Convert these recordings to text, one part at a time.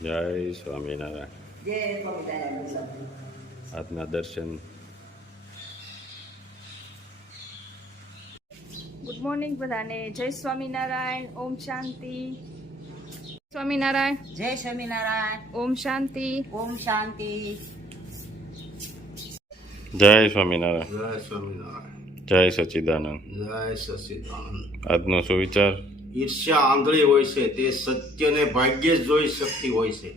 જય સ્વામિનારાયણ. જય સ્વામિનારાયણ. આજના દર્શન. ગુડ મોર્નિંગ બધાને. જય સ્વામિનારાયણ. ઓમ શાંતિ. સ્વામિનારાયણ. જય સ્વામિનારાયણ. ઓમ શાંતિ. ઓમ શાંતિ. જય સ્વામિનારાયણ. જય સ્વામિનારાયણ. જય સચ્ચિદાનંદ. જય સચ્ચિદાનંદ. આજનો સુવિચાર. ઈર્ષ્યા આંધળી હોય છે, તે સત્યને ભાગ્યે જ જોઈ શકતી હોય છે.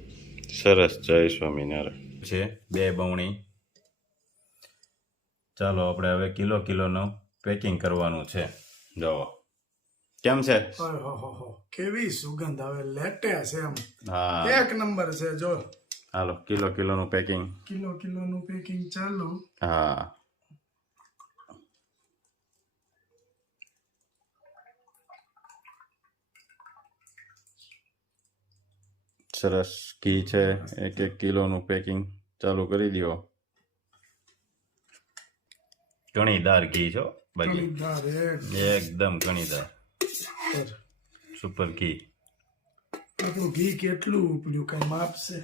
સરસ. જય સ્વામિનારાયણ. છે 2 બવણી. ચાલો આપણે હવે કિલોનો પેકિંગ કરવાનું છે. જોવો કેમ છે. ઓહો કેવી સુગંધ આવે, લેટેસ્ટ એમ. હા, એક નંબર છે. જો હાલો કિલોનું પેકિંગ. કિલોનું પેકિંગ ચાલુ. હા, સરસ. ઘી છે 1 કિલોનું પેકિંગ ચાલુ કરી દો. કણીદાર ઘી છો બાકી, કણીદાર એકદમ કણીદાર સુપર ઘી. એટલું ઘી કેટલું ઉપડ્યું કઈ માપ છે?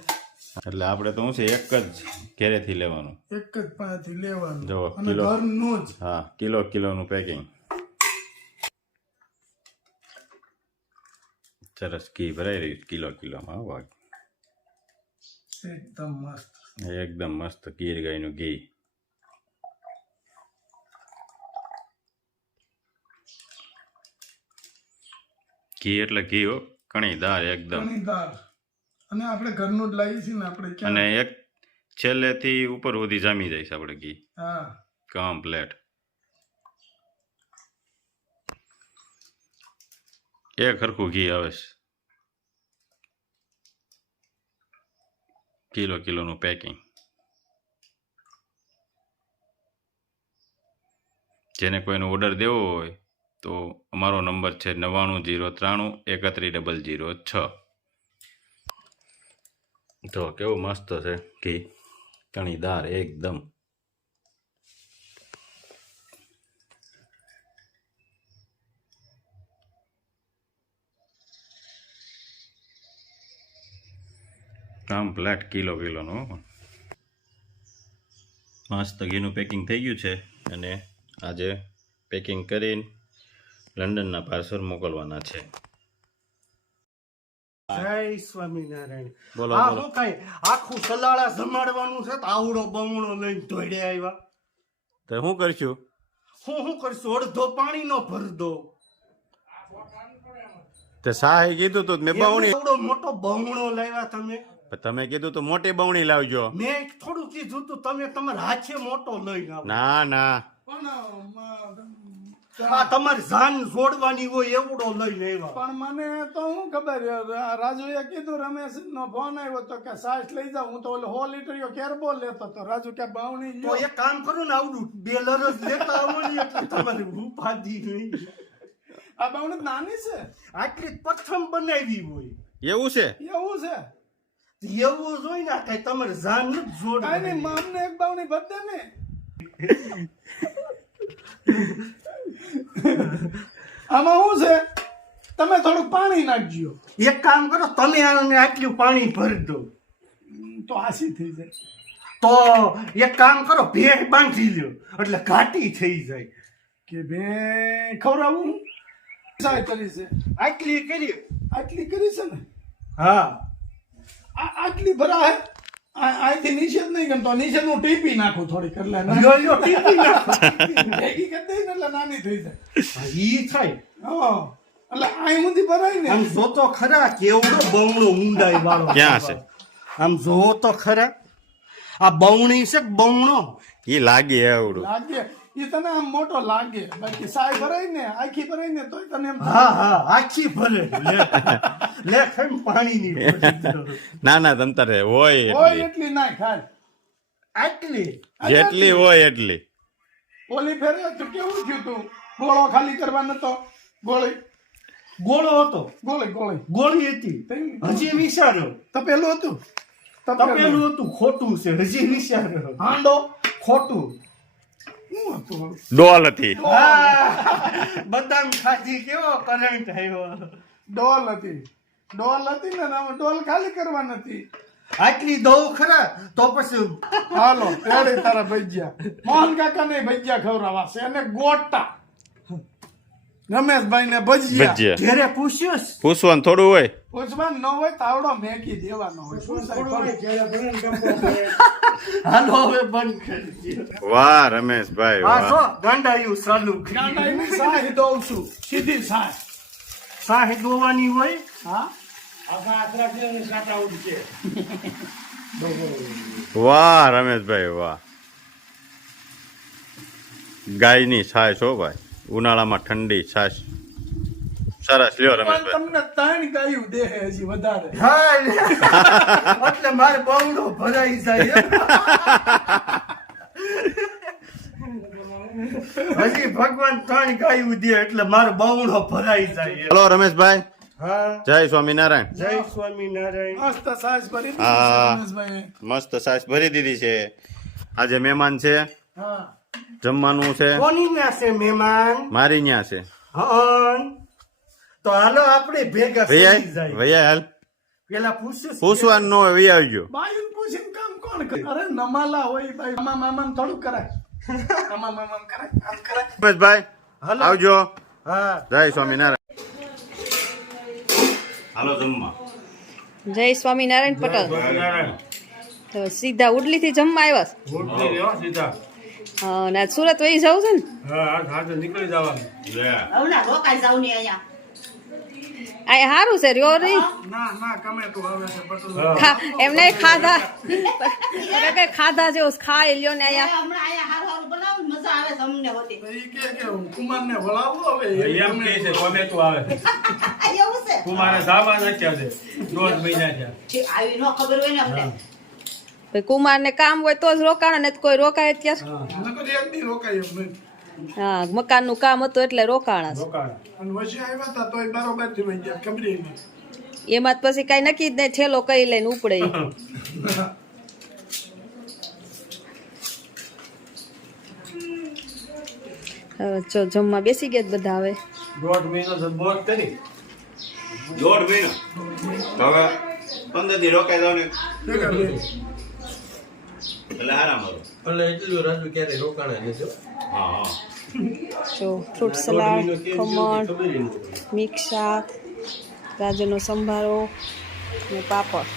એટલે આપણે તો શું છે, એક જ ઘેરેથી લેવાનું. એક જ પાસેથી લેવાનું. જો અને કિલો. ઘરનું જ. હા, કિલોનું પેકિંગ. સરસ ઘી ભરાઈ રહ્યું કિલોમાં. વાહ, એકદમ મસ્ત. એકદમ મસ્ત ગીર ગાયનું ઘી. ઘી એટલે ઘી હો, કણીદાર એકદમ. કણીદાર. અને આપણે ઘરનું જ લાવીએ છીએ ને આપણે અને ક્યાં. એક છેલ્લેથી ઉપર સુધી જામી જાય છે આપણે ઘી હા, કમ્પ્લેટ. એક હરખું ઘી આવે છે. કિલોનું પેકિંગ. જેને કોઈનો ઓર્ડર દેવો હોય તો અમારો નંબર છે 9903313006. તો કેવું મસ્ત છે ઘી, કણીદાર એકદમ. કમ્પ્લેટ કિલોનું મસ્ત ઘીનું પેકિંગ થઈ ગયું છે. અને આજે પેકિંગ કરીને લંડનના પાર્સલ મોકલવાના છે. જય સ્વામિનારાયણ. બોલો આ બોલો. શું કઈ આખું સલાળા જમાડવાનું છે તો આવડો બમણો લઈને ધોડે આવ્યા. તો શું કરશું? હું કરશું? અડધો પાણીનો ભર દો. તે સાહે કીધું તું મેં બવણી. આવડો મોટો બમણો લાવ્યા તમે. તમે કીધું તો મોટી બવણી લાવજો. મેં થોડું કીધું તું, તમે તમારા હાથે મોટો લઈને આવો. ના પણ આ તમારી જાન જોડવાની હોય એવડો લઈને આવ્યા. પણ મને તો શું ખબર, રાજુએ કીધું રમેશ નો ફોન આવ્યો તો કે સાસ લઈ જાવ. હું તો ઓલો 100 લીટર કેરબો લેતો તો રાજુ કે બાવણી તો એક કામ કરું ને, આવડું બેલર જ લેતા આવો ને એટલે તમારી ઉપાધિ નહીં. આ બાવણી નાની છે. આટલી જ પ્રથમ બનાવી હોય એવું છે. એવું છે. એવું જોઈ ને કઈ તમારે જાન નથી કઈ જોડવાની. નહીં, અમને એક બાવણી ભર દે ને. આમાં શું છે, તમે થોડુંક પાણી નાખજો એક કામ કરો, તમે આને આટલું પાણી ભરી દો. તો આસી થઈ જાય. તો એક કામ કરો, ભેળ બાંધી લ્યો એટલે ઘાટી થઈ જાય. કે ભે ખવડાવું સાય કરી છે. આટલી કરી. આટલી કરી છે ને. હા, આટલી ભરા હે. અહીંથી નીચે જ નહીં ગમતો. નીચે હું ટીપી નાખું થોડીક એટલે લ્યો લ્યો ટીપી નાખો. ભેગી કરી દઈ ને એટલે નાની થઈ જાય. ઈ થાય. હા, એટલે અહીં સુધી ભરાય ને. આમ જો તો ખરા કેવડો બમણો ઊંડાઈ વાળો. ક્યાં છે? આમ જો તો ખરા આ બમણી છે કે બમણો. એ લાગે એવડું. લાગે એ તને આમ મોટો લાગે, બાકી સાય ભરાય ને આખી ભરાય ને તોય તને એમ થાય. હા આખી ભરે લે ખાઈ પાણીની ભરી દો. ના તમ તારે હોય હોય એટલી. એટલી નાય ખાય. આટલી જેટલી હોય એટલી. ઓલી ફેરે તો કેવું થયું તું, ગોળો ખાલી કરવા નતો. ગોળી ગોળો હતો. ગોળી હતી. હજી વિચાર્યો. તપેલું હતું. તપેલું હતું, ખોટું છે. હજી વિચાર્યો. હાંડો ખોટું. શું હતું? ડોલ હતી. બદામ ખાધી કેવો કરંટ આવ્યો. ડોલ હતી. ડોલ હતી ને આમાં ડોલ ખાલી કરવા નથી. આટલી દઉં ખરા તો પછી હાલો પેડે તારા ભજીયા. મોહન કાકા ને ભજીયા ખવડાવાશે અને ગોટા. રમેશભાઈ ને ભજીયા. ભજીયા ઘેરે પૂછ્યું છે. પૂછવાનું થોડું હોય. પૂછવાનું ન હોય તાવડો મેકી દેવાનો હોય. પૂછાય થોડું. હાલો હવે બંધ કરી દઈએ. વાહ રમેશભાઈ આ વાહ. જો ગાંડાયું ચાલુ ગાંડાઈની સાહી દઉં છું સીધી સાહ. સાહી દોવાની હોય. હા વાહ રમેશભાઈ વાહ. ગાયની છાશ હો ભાઈ, ઉનાળામાં ઠંડી છાશ. સરસ લ્યો પણ રમેશભાઈ. તમને 3 ગાયું દેહે હજી વધારે. હા એટલે મારે બહુડો ભરાઈ જાય હજી ભગવાન 3 ગાયું દે એટલે મારો બહુડો ભરાઈ જાય. હલો રમેશભાઈ, હા જય સ્વામિનારાયણ. જય સ્વામિનારાયણ. મસ્ત સાસ ભરી દીધી છે હા. રમેશભાઈએ. મસ્ત છાશ ભરી દીધી છે. આજે મહેમાન છે, હા જમવાનું છે, કોની ના છે મહેમાન? મારી ન્યા છે. હા તો હાલો આપણે ભેગા થઈ ભૈયા જાય. ભૈયા હાલ, પેલા પૂછ્યું પૂછવાનું ન હોય વૈયા આવજો. બાયું પૂછીને કામ કોણ કરે? અરે નમાલા હોય ભાઈ. મામા થોડું કરાય. મામા કરાય આમ કરાય. રમેશભાઈ હાલો. આવજો. હા જય સ્વામિનારાયણ. હાલો જમવા. જય સ્વામિનારાયણ પટેલ. તો સીધા ઉડલીથી જમવા આવ્યા છે? હા, ને આજ સુરત વહી જવું છે ને? હવના રોકાઈ જાવ ને અહીંયા. આ સારું છે રહ્યો નહીં. ના કમેટું આવે છે પટલું. એમને ખાધા કઈ ખાધા જેવું ખાઈ લ્યો ને અહીંયા. હમણાં અહીંયા હારું હારું બનાવો ને મજા આવે છે અમને હોતી. ઈ કે હું કુમારને વળાવું હવે. એમ કે છે કોમેટું આવે એવું છે કુમારે ધાબા નાખ્યા છે 1.5 મહિના થયા. ઠીક, આવી ન ખબર હોય ને અમને. ભાઈ કુમારને કામ હોય તો જ રોકાણ, ને કોઈ રોકાય ત્યારે. નકર એક દી રોકાય એમ નહીં. હા, મકાનનું કામ હતું એટલે રોકાણા છે. રોકાણ અને વચ્ચે આવ્યા હતા તોય બરોબર થી વહી ગયા ખબર નહીં. એમાં જ પછી કઈ નક્કી જ નહીં, ઠેલો કઈ લઈને ઉપડે ઈ. હવે જો જમવા બેસી ગયા જ બધા. હવે 1.5 મહિનો તો બોર કરી 1.5 મહિનો હવે 15 દી રોકાઈ જાવ ને એટલે આરામ કરો. એટલે એટલું રાજુ ક્યારે રોકાણ નથી. હા હા. જો ફ્રૂટ સલાડ, ખમણ, મિક્સ શાક, ગાજરનો સંભારો ને પાપડ,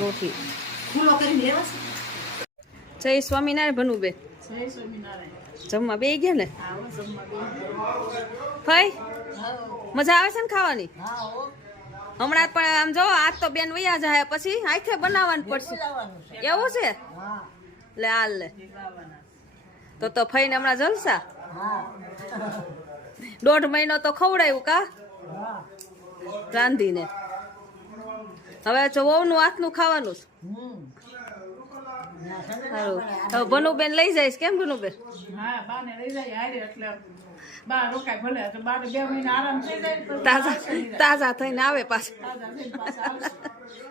રોટલી. ખુલ્લો કરીને લેવાશે. જય સ્વામિનારાયણ ભનુબેન. જમવા બે ગયા ને? ભાઈ મજા આવે છે ને ખાવાની? હમણાં પણ આમ જો આજ તો બેન વૈયા જાય પછી આખે બનાવવાનું પડશે. એવું છે? લે હાલ લે તો ફઈને હમણાં જલસા. 1.5 મહિનો તો ખવડાયું કા રાંધીને. હવે જો વહુનું હાથનું ખાવાનું છે. સારું. હવે ભનુબેન લઈ જઈશ કેમ ભનુબેન? હા બાને લઈ જાય હારે એટલે બા રોકાય ભલે તો બાને 2 મહિના આરામ થઈ જાય તો તાજા થઈને આવે પાછા. તાજા થઈને પાછા આવશે.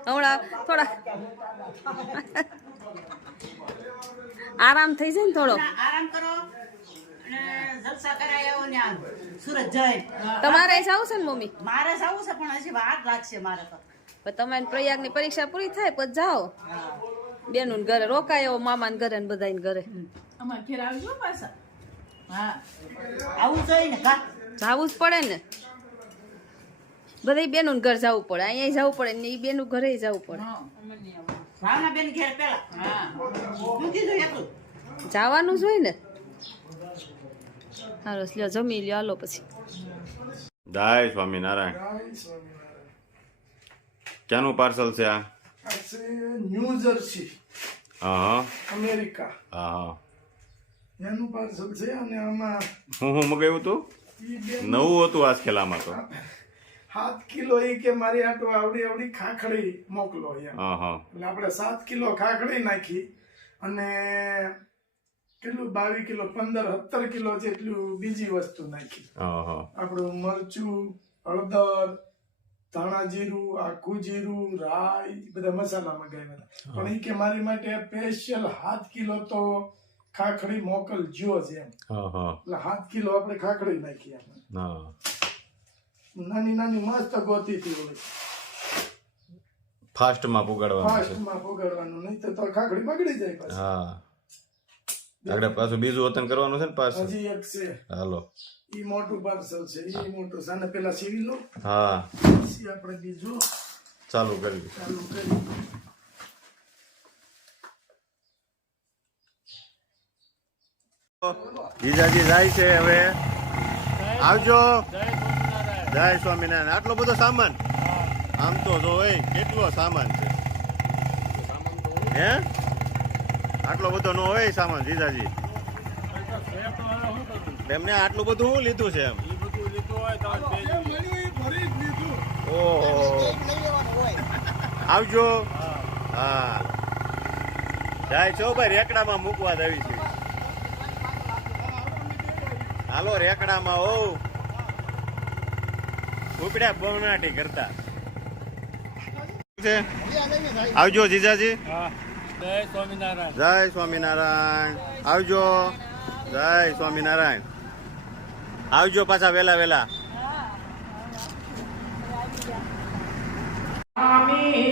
હમણાં થોડા આરામ થઈ જાય ને થોડો. આરામ કરો અને જલસા કરાય આવો ને આમ સુરત જાય. તમારે જવું છે ને મમ્મી? મારે જવું છે પણ હજી વાર લાગશે મારે તો. પણ તમારી પ્રયાગની પરીક્ષા પૂરી થાય પછી જાઓ બેનું ઘરે રોકાયો, મામાને ઘરે ને બધાને ઘરે. અમારે ઘેર આવજો પાછા. હા આવું જોઈએ ને કા. જાવું જ પડે ને, બધા બેનું ઘર જવું પડે, અહીંયા જવું પડે ને એ બેનું ઘરે જવું પડે. હા અમે નહીં આવવાનું. ભાવના બેન ઘેર પેલા હા મૂકી દો એકલું. જવાનું જ હોય ને. હાલો લ્યો જમી લ્યો હાલો પછી. જય સ્વામિનારાયણ. ક્યાંનું પાર્સલ છે આ? ન્યૂ જર્સી હા હા અમેરિકા હા હા. એનું પાર્સલ છે અને આમાં હું મગાવ્યું હતું? ઈ બેન નવું હતું આજ ખેલામાં તો. 7 કિલો ઈ કે મારી આટો આવડી ખાખડી મોકલો એમ. હા હા. એટલે આપણે 7 કિલો ખાખડી નાખી અને કેટલું 22 કિલો 15-17 કિલો જેટલું બીજી વસ્તુ નાખી. હા હા. આપણું મરચું, હળદર, ધાણા જીરું, આખું જીરું, રાઈ બધા મસાલા મગાવ્યા હતા. પણ ઈ કે મારી માટે સ્પેશિયલ 7 કિલો તો ખાખડી મોકલજો જ એમ. હા હા. એટલે 7 કિલો આપણે ખાખડી નાખી આપણે. હા. નાની નાની મસ્ત ગોતી હતી ઓલી ફાસ્ટમાં પુગાડવાનું છે ફાસ્ટમાં પોગાડવાનું, નહીં તો ખાખડી બગડી જાય પાછી. હા આગળ પાછું બીજું વતન કરવાનું છે ને પાછું. હજી એક છે, હાલો. ઈ મોટું પાર્સલ છે, ઈ મોટું સાને પેલા સીવી લો, હા પછી આપણે બીજું ચાલુ કરી. ચાલુ કરી. જીજાજી જાય છે હવે. આવજો. જય સ્વામિનારાયણ. આટલો બધો સામાન? આમ તો જો એ કેટલો સામાન છે હે? આટલો બધો નો હોય સામાન જીજાજી. એમને આટલું બધું શું લીધું છે એમ? ઓહો. આવજો. હા જાય છો ભાઈ, રેકડામાં મૂકવા દેવી છે. હાલો રેકડામાં. ઓ ઉપડ્યા બહનાટી કરતા છે. આવજો જીજાજી. જય સ્વામિનારાયણ. જય સ્વામિનારાયણ. આવજો. જય સ્વામિનારાયણ. આવજો પાછા વેલા વેલા. સ્વામી